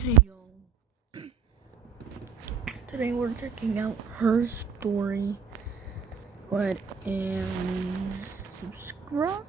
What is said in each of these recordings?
Hey yo, today we're checking out her story. Go ahead and subscribe.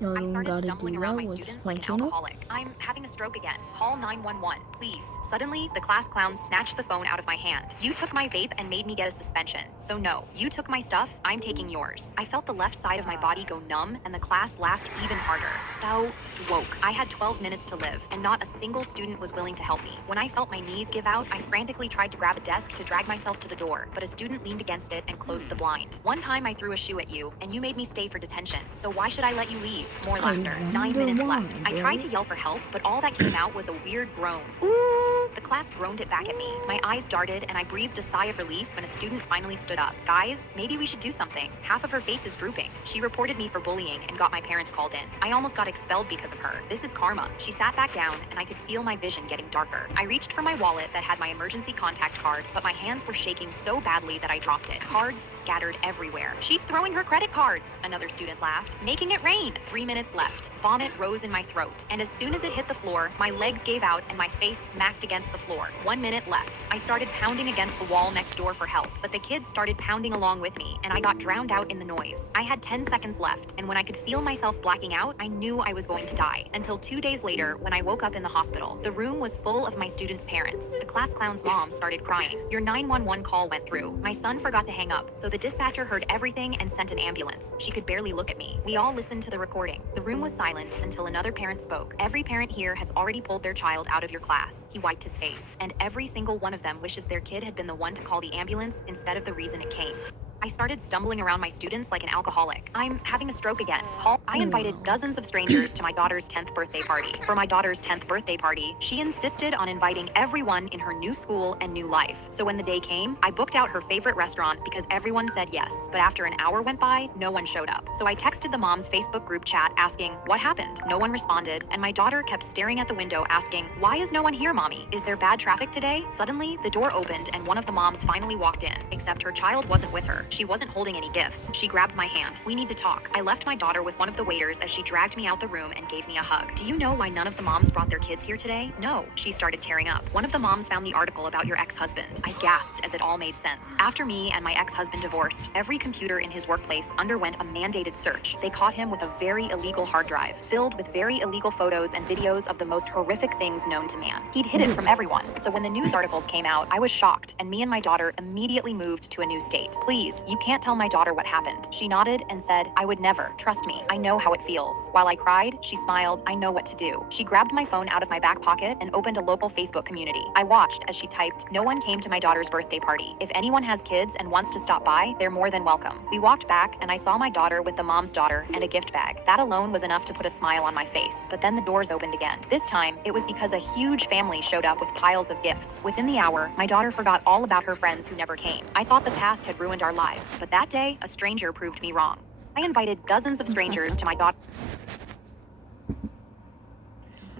Y'all I don't started gotta stumbling do around that. my What's students like an functional? alcoholic. I'm having a stroke again. Call 911, please. Suddenly, the class clown snatched the phone out of my hand. You took my vape and made me get a suspension. So no, you took my stuff, I'm taking yours. I felt the left side of my body go numb, and the class laughed even harder. Stoke. I had 12 minutes to live, and not a single student was willing to help me. When I felt my knees give out, I frantically tried to grab a desk to drag myself to the door, but a student leaned against it and closed the blind. One time I threw a shoe at you, and you made me stay for detention. So why should I let you leave? More I laughter. 9 wonder minutes why, left. I tried bro. to yell for help, but all that came out was a weird groan. Ooh! The class groaned it back at me. My eyes darted, and I breathed a sigh of relief when a student finally stood up. Guys, maybe we should do something. Half of her face is drooping. She reported me for bullying and got my parents called in. I almost got expelled because of her. This is karma. She sat back down, and I could feel my vision getting darker. I reached for my wallet that had my emergency contact card, but my hands were shaking so badly that I dropped it. Cards scattered everywhere. She's throwing her credit cards, another student laughed, making it rain. 3 minutes left. Vomit rose in my throat, and as soon as it hit the floor, my legs gave out and my face smacked against the floor. 1 minute left. I started pounding against the wall next door for help, but the kids started pounding along with me, and I got drowned out in the noise. I had 10 seconds left, and when I could feel myself blacking out, I knew I was going to die. Until 2 days later, when I woke up in the hospital, the room was full of my students' parents. The class clown's mom started crying. Your 911 call went through. My son forgot to hang up, so the dispatcher heard everything and sent an ambulance. She could barely look at me. We all listened to the recording. The room was silent until another parent spoke. Every parent here has already pulled their child out of your class. He wiped his face. And every single one of them wishes their kid had been the one to call the ambulance instead of the reason it came. I started stumbling around my students like an alcoholic. I'm having a stroke again. I Oh invited wow. dozens of strangers to my daughter's 10th birthday party. For my daughter's 10th birthday party, she insisted on inviting everyone in her new school and new life. So when the day came, I booked out her favorite restaurant because everyone said yes. But after an hour went by, no one showed up. So I texted the mom's Facebook group chat asking, what happened? No one responded, and my daughter kept staring at the window asking, why is no one here, mommy? Is there bad traffic today? Suddenly, the door opened and one of the moms finally walked in, except her child wasn't with her. She wasn't holding any gifts. She grabbed my hand. We need to talk. I left my daughter with one of the waiters as she dragged me out the room and gave me a hug. Do you know why none of the moms brought their kids here today? No. She started tearing up. One of the moms found the article about your ex-husband. I gasped as it all made sense. After me and my ex-husband divorced, every computer in his workplace underwent a mandated search. They caught him with a very illegal hard drive, filled with very illegal photos and videos of the most horrific things known to man. He'd hid it from everyone. So when the news articles came out, I was shocked, and me and my daughter immediately moved to a new state. Please, you can't tell my daughter what happened. She nodded and said, I would never. Trust me, I know how it feels. While I cried, she smiled, I know what to do. She grabbed my phone out of my back pocket and opened a local Facebook community. I watched as she typed, no one came to my daughter's birthday party. If anyone has kids and wants to stop by, they're more than welcome. We walked back and I saw my daughter with the mom's daughter and a gift bag. That alone was enough to put a smile on my face. But then the doors opened again. This time, it was because a huge family showed up with piles of gifts. Within the hour, my daughter forgot all about her friends who never came. I thought the past had ruined our lives, but that day, a stranger proved me wrong. I invited dozens of strangers to my daughter.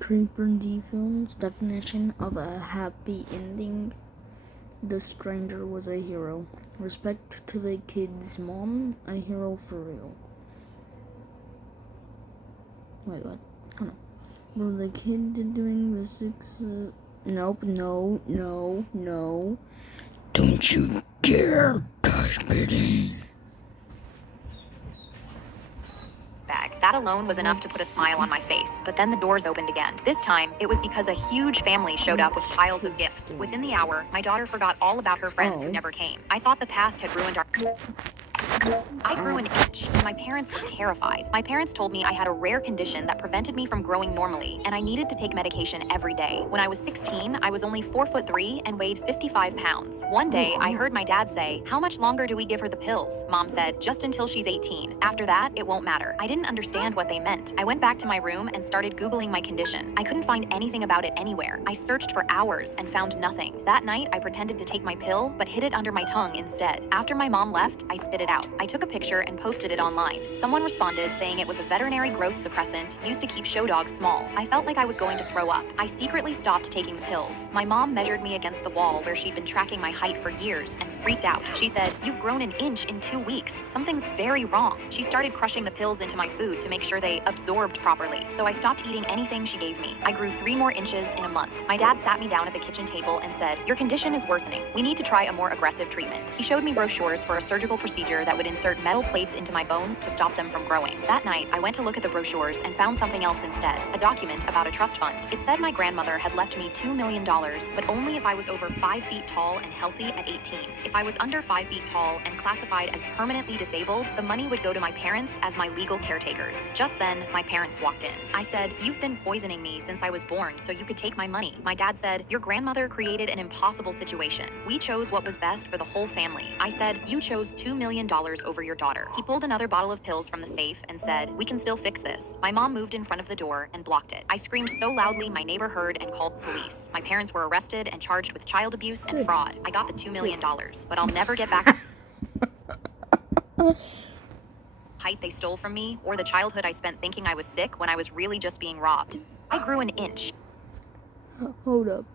Creeper D Film's definition of a happy ending. The stranger was a hero. Respect to the kid's mom, a hero for real. Wait, what? Hold on. Were the kid doing the six? Nope, no. Don't you dare touch bidding. Bag. That alone was enough to put a smile on my face. But then the doors opened again. This time, it was because a huge family showed up with piles of gifts. Within the hour, my daughter forgot all about her friends who never came. I thought the past had ruined our... I grew an inch, and my parents were terrified. My parents told me I had a rare condition that prevented me from growing normally, and I needed to take medication every day. When I was 16, I was only 4'3" and weighed 55 pounds. One day, I heard my dad say, how much longer do we give her the pills? Mom said, just until she's 18. After that, it won't matter. I didn't understand what they meant. I went back to my room and started Googling my condition. I couldn't find anything about it anywhere. I searched for hours and found nothing. That night, I pretended to take my pill, but hid it under my tongue instead. After my mom left, I spit it out. out. I took a picture and posted it online. Someone responded saying it was a veterinary growth suppressant used to keep show dogs small. I felt like I was going to throw up. I secretly stopped taking the pills. My mom measured me against the wall where she'd been tracking my height for years and freaked out. She said, "You've grown an inch in 2 weeks. Something's very wrong." She started crushing the pills into my food to make sure they absorbed properly. So I stopped eating anything she gave me. I grew 3 more inches in a month. My dad sat me down at the kitchen table and said, "Your condition is worsening. We need to try a more aggressive treatment." He showed me brochures for a surgical procedure that would insert metal plates into my bones to stop them from growing. That night, I went to look at the brochures and found something else instead, a document about a trust fund. It said my grandmother had left me $2 million, but only if I was over 5 feet tall and healthy at 18. If I was under 5 feet tall and classified as permanently disabled, the money would go to my parents as my legal caretakers. Just then, my parents walked in. I said, "You've been poisoning me since I was born so you could take my money." My dad said, "Your grandmother created an impossible situation. We chose what was best for the whole family." I said, "You chose $2 million over your daughter." He pulled another bottle of pills from the safe and said, "We can still fix this." My mom moved in front of the door and blocked it. I screamed so loudly my neighbor heard and called the police. My parents were arrested and charged with child abuse and fraud. I got the $2 million, but I'll never get back height they stole from me or the childhood I spent thinking I was sick when I was really just being robbed. I grew an inch. Hold up.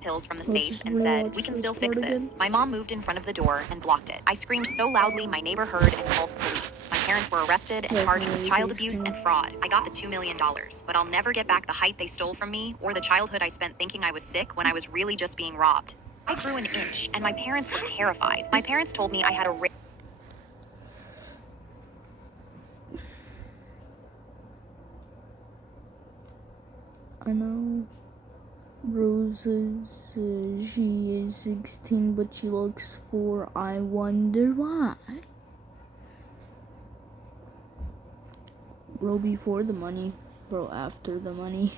Pills from the safe and said, "We can still fix this." My mom moved in front of the door and blocked it. I screamed so loudly my neighbor heard and called the police. My parents were arrested and charged with child abuse and fraud. I got the $2 million, but I'll never get back the height they stole from me or the childhood I spent thinking I was sick when I was really just being robbed. I grew an inch, and my parents were terrified. My parents told me I had a I know Rose is, she is 16, but she looks 4. I wonder why. Bro, before the money. Bro, after the money.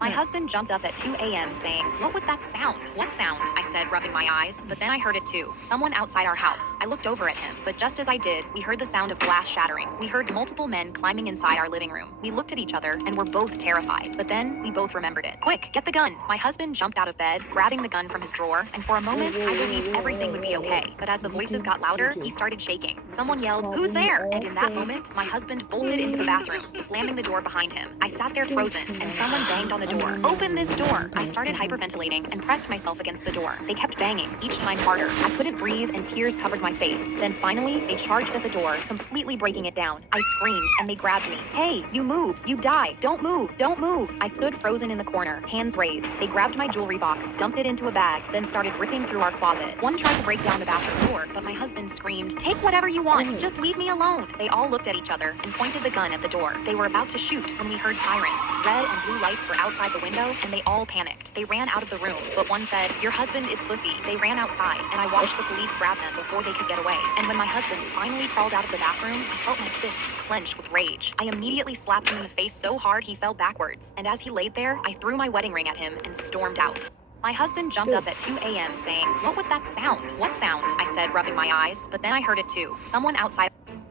My husband jumped up at 2 a.m. saying, "What was that sound?" "What sound?" I said, rubbing my eyes, but then I heard it too. Someone outside our house. I looked over at him, but just as I did, we heard the sound of glass shattering. We heard multiple men climbing inside our living room. We looked at each other and were both terrified, but then we both remembered it. "Quick, get the gun!" My husband jumped out of bed, grabbing the gun from his drawer, and for a moment, I believed everything would be okay. But as the voices got louder, he started shaking. Someone yelled, "Who's there?" And in that moment, my husband bolted into the bathroom, slamming the door behind him. I sat there frozen, and someone banged on the door. "Open this door!" I started hyperventilating and pressed myself against the door. They kept banging, each time harder. I couldn't breathe and tears covered my face. Then finally, they charged at the door, completely breaking it down. I screamed and they grabbed me. "Hey, you move, you die, don't move, don't move." I stood frozen in the corner, hands raised. They grabbed my jewelry box, dumped it into a bag, then started ripping through our closet. One tried to break down the bathroom door, but my husband screamed, "Take whatever you want, just leave me alone." They all looked at each other and pointed the gun at the door. They were about to shoot when we heard sirens. Red and blue lights were outside the window and they all panicked. They ran out of the room, but one said, "Your husband is pussy." They ran outside, and I watched the police grab them before they could get away. And when my husband finally crawled out of the bathroom, I felt my fists clench with rage. I immediately slapped him in the face so hard he fell backwards, and as he laid there, I threw my wedding ring at him and stormed out. My husband jumped up at 2 a.m. saying, "What was that sound?" "What sound?" I said, rubbing my eyes, but then I heard it too. Someone outside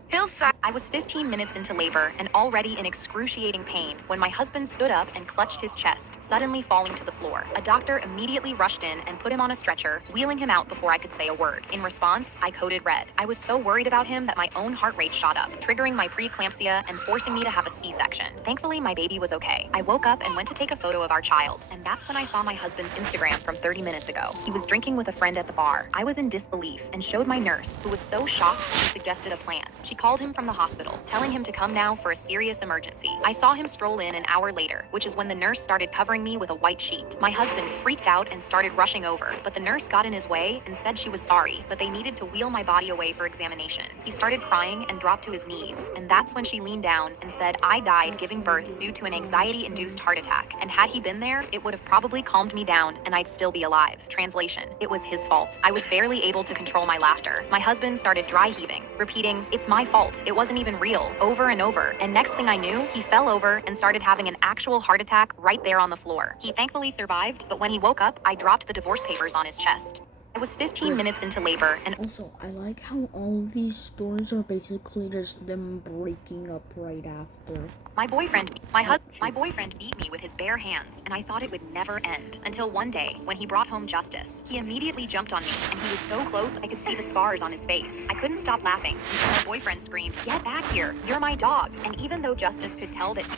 Hillside. I was 15 minutes into labor and already in excruciating pain when my husband stood up and clutched his chest, suddenly falling to the floor. A doctor immediately rushed in and put him on a stretcher, wheeling him out before I could say a word. In response, I coded red. I was so worried about him that my own heart rate shot up, triggering my preeclampsia and forcing me to have a C-section. Thankfully, my baby was okay. I woke up and went to take a photo of our child, and that's when I saw my husband's Instagram from 30 minutes ago. He was drinking with a friend at the bar. I was in disbelief and showed my nurse, who was so shocked she suggested a plan. She called him from the hospital, telling him to come now for a serious emergency. I saw him stroll in an hour later, which is when the nurse started covering me with a white sheet. My husband freaked out and started rushing over, but the nurse got in his way and said she was sorry, but they needed to wheel my body away for examination. He started crying and dropped to his knees, and that's when she leaned down and said I died giving birth due to an anxiety-induced heart attack, and had he been there, it would have probably calmed me down and I'd still be alive. Translation: it was his fault. I was barely able to control my laughter. My husband started dry heaving, repeating, "It's my fault. It wasn't even real," over and over, and next thing I knew, he fell over and started having an actual heart attack right there on the floor. He thankfully survived, but when he woke up, I dropped the divorce papers on his chest. I was 15 minutes into labor, and Also, I like how all these stories are basically just them breaking up right after. my boyfriend beat me with his bare hands, and I thought it would never end. Until one day, when he brought home Justice, he immediately jumped on me, and he was so close I could see the scars on his face. I couldn't stop laughing until my boyfriend screamed, "Get back here! You're my dog!" And even though Justice could tell that he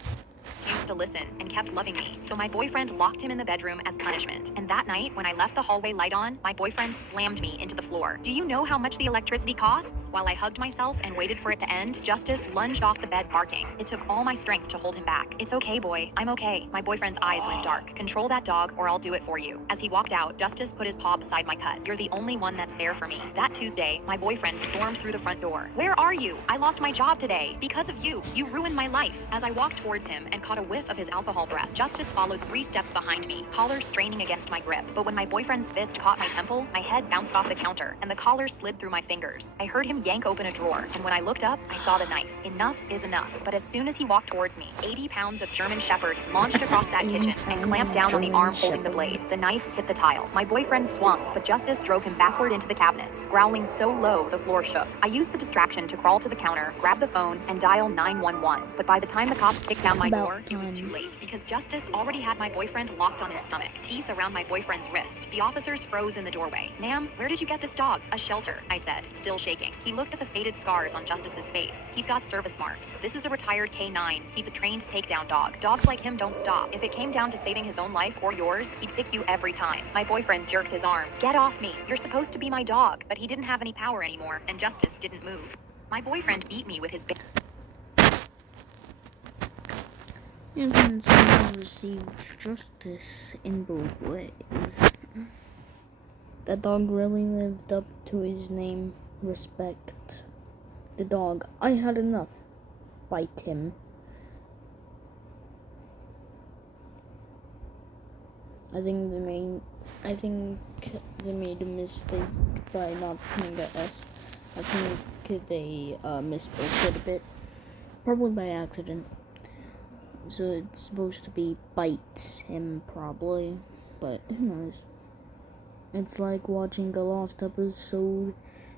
refused to listen and kept loving me, so my boyfriend locked him in the bedroom as punishment. And that night, when I left the hallway light on, my boyfriend slammed me into the floor. Do you know how much the electricity costs? While I hugged myself and waited for it to end, Justice lunged off the bed barking. It took all my strength to hold him back. "It's okay, boy. I'm okay." My boyfriend's eyes went dark. "Control that dog or I'll do it for you." As he walked out, Justice put his paw beside my cut. "You're the only one that's there for me." That Tuesday, my boyfriend stormed through the front door. "Where are you? I lost my job today. Because of you. You ruined my life." As I walked towards him and caught a whiff of his alcohol breath, Justice followed 3 steps behind me, collar straining against my grip. But when my boyfriend's fist caught my temple, my head bounced off the counter, and the collar slid through my fingers. I heard him yank open a drawer, and when I looked up, I saw the knife. Enough is enough. But as soon as he walked towards me, 80 pounds of German Shepherd launched across that kitchen and clamped down on the arm holding the blade. The knife hit the tile. My boyfriend swung, but Justice drove him backward into the cabinets, growling so low the floor shook. I used the distraction to crawl to the counter, grab the phone, and dial 911. But by the time the cops kicked down my door, it was too late, because Justice already had my boyfriend locked on his stomach, teeth around my boyfriend's wrist. The officers froze in the doorway. "Ma'am, where did you get this dog?" "A shelter," I said, still shaking. He looked at the faded scars on Justice's face. "He's got service marks. This is a retired K9. He's a trained takedown dog. Dogs like him don't stop. If it came down to saving his own life or yours, he'd pick you every time." My boyfriend jerked his arm. "Get off me. You're supposed to be my dog." But he didn't have any power anymore, and Justice didn't move. My boyfriend beat me with his And someone received justice in both ways. The dog really lived up to his name, Respect. The dog, "I had enough." Bite him. I think they made a mistake by not putting the S. I think they misspelled it a bit, probably by accident. So it's supposed to be bites him, probably, but who knows? It's like watching a lost episode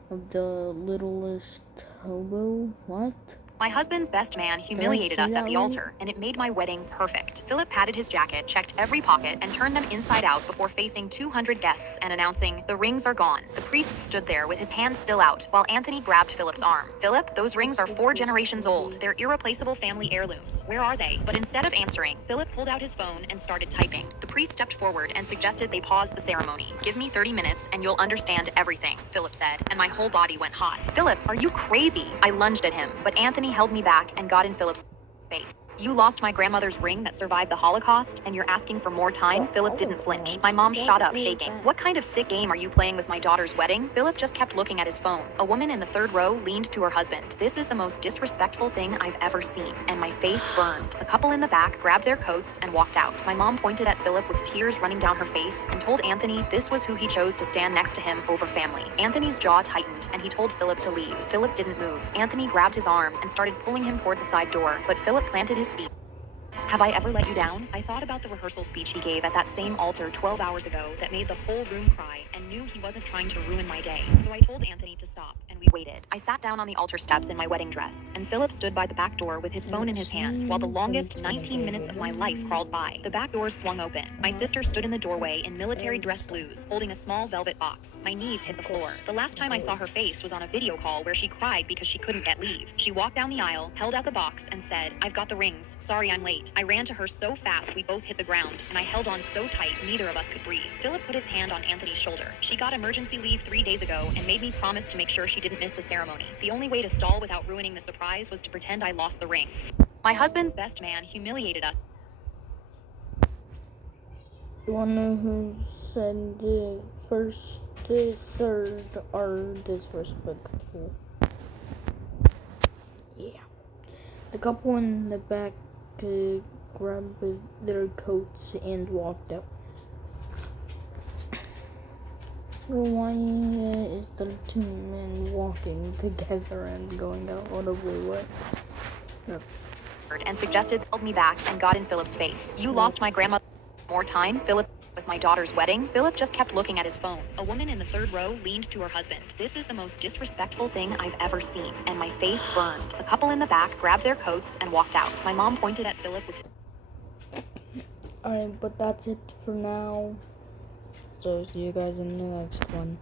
of The Littlest Hobo. What? My husband's best man humiliated us at the altar, and it made my wedding perfect. Philip patted his jacket, checked every pocket, and turned them inside out before facing 200 guests and announcing, "The rings are gone." The priest stood there with his hand still out, while Anthony grabbed Philip's arm. "Philip, those rings are 4 generations old. They're irreplaceable family heirlooms. Where are they?" But instead of answering, Philip pulled out his phone and started typing. The priest stepped forward and suggested they pause the ceremony. "Give me 30 minutes and you'll understand everything," Philip said, and my whole body went hot. "Philip, are you crazy?" I lunged at him, but Anthony held me back and got in Philip's face. "You lost my grandmother's ring that survived the Holocaust, and you're asking for more time?" Philip didn't flinch. My mom shot up, shaking. "What kind of sick game are you playing with my daughter's wedding?" Philip just kept looking at his phone. A woman in the 3rd row leaned to her husband. "This is the most disrespectful thing I've ever seen," and my face burned. A couple in the back grabbed their coats and walked out. My mom pointed at Philip with tears running down her face and told Anthony this was who he chose to stand next to him over family. Anthony's jaw tightened, and he told Philip to leave. Philip didn't move. Anthony grabbed his arm and started pulling him toward the side door, but Philip planted his feet. "Have I ever let you down?" I thought about the rehearsal speech he gave at that same altar 12 hours ago that made the whole room cry, and knew he wasn't trying to ruin my day. So I told Anthony to stop, and we waited. I sat down on the altar steps in my wedding dress, and Philip stood by the back door with his phone in his hand, while the longest 19 minutes of my life crawled by. The back doors swung open. My sister stood in the doorway in military dress blues, holding a small velvet box. My knees hit the floor. The last time I saw her face was on a video call where she cried because she couldn't get leave. She walked down the aisle, held out the box, and said, "I've got the rings. Sorry I'm late." I ran to her so fast we both hit the ground, and I held on so tight neither of us could breathe. Philip put his hand on Anthony's shoulder. "She got emergency leave 3 days ago and made me promise to make sure she didn't miss the ceremony. The only way to stall without ruining the surprise was to pretend I lost the rings." My husband's best man humiliated us. The one who said the first, the third are disrespectful. Yeah. The couple in the back grabbed their coats and walked out. Why is there 2 men walking together and going out of the way? No. And suggested held me back and got in Philip's face. "You lost my grandmother more time?" Philip With my daughter's wedding, Philip just kept looking at his phone. A woman in the third row leaned to her husband. This is the most disrespectful thing I've ever seen, and my face burned. A couple in the back grabbed their coats and walked out. My mom pointed at Philip with... Alright, but that's it for now. So see you guys in the next one.